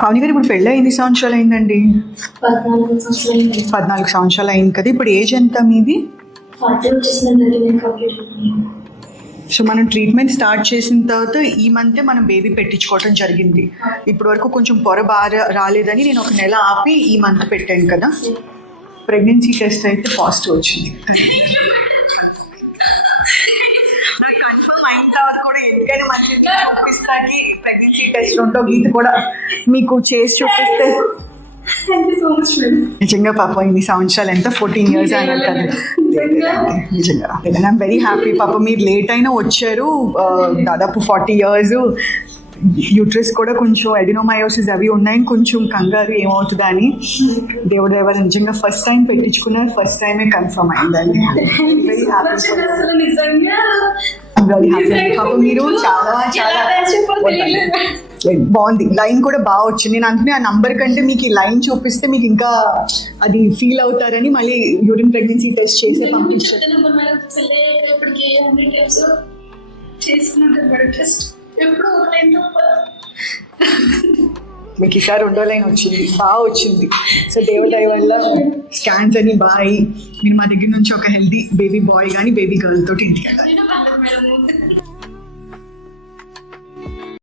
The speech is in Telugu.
పావని గారు ఇప్పుడు పెళ్ళి ఎన్ని సంవత్సరాలు అయిందండి? 14 సంవత్సరాలు అయింది కదా. ఇప్పుడు ఏజ్ ఎంత మీది? సో మనం ట్రీట్మెంట్ స్టార్ట్ చేసిన తర్వాత ఈ మంతే మనం బేబీ పెట్టించుకోవడం జరిగింది. ఇప్పటి వరకు కొంచెం పొర బాగా రాలేదని నేను ఒక నెల ఆపి ఈ మంత్ పెట్టాను కదా. ప్రెగ్నెన్సీ టెస్ట్ అయితే పాజిటివ్ వచ్చింది. కన్ఫర్మ్ అయిన తర్వాత కూడా ఎందుకైనా మంచిది చూపిస్తానికి ప్రెగ్నెన్సీ టెస్ట్ రెండో గీత కూడా మీకు చేసి చూపిస్తే. నిజంగా పాప ఇన్ని సంవత్సరాలు ఎంత 14 years అన్నారు కదా. నిజంగా ఐఎమ్ వెరీ హ్యాపీ. పాప మీరు లేట్ అయినా వచ్చారు, దాదాపు 40 years. యూట్రస్ కూడా కొంచెం ఎడినోమయోసిస్ అవి ఉన్నాయని కొంచెం కంగారు ఏమవుతుందా అని. దేవుడు దేవాల నిజంగా ఫస్ట్ టైం పెట్టించుకున్నారు, ఫస్ట్ టైమే కన్ఫర్మ్ అయిందండి. Very happy. పాప మీరు చాలా చాలా బాగుంది. లైన్ కూడా బాగా వచ్చింది. నేను అనుకునే ఆ నంబర్ కంటే మీకు ఈ లైన్ చూపిస్తే మీకు ఇంకా అది ఫీల్ అవుతారని మళ్ళీ యూరిన్ ప్రెగ్నెన్సీ టెస్ట్ చేసి పంపించారు. మీకు ఈసారి రెండో లైన్ వచ్చింది, బాగా వచ్చింది. సో దేవుడి దయ వల్ల స్కాన్స్ అని బాగా మీరు మా దగ్గర నుంచి ఒక హెల్దీ బేబీ బాయ్ కానీ బేబీ గర్ల్ తోటి ఇంటికి వెళ్ళాలి.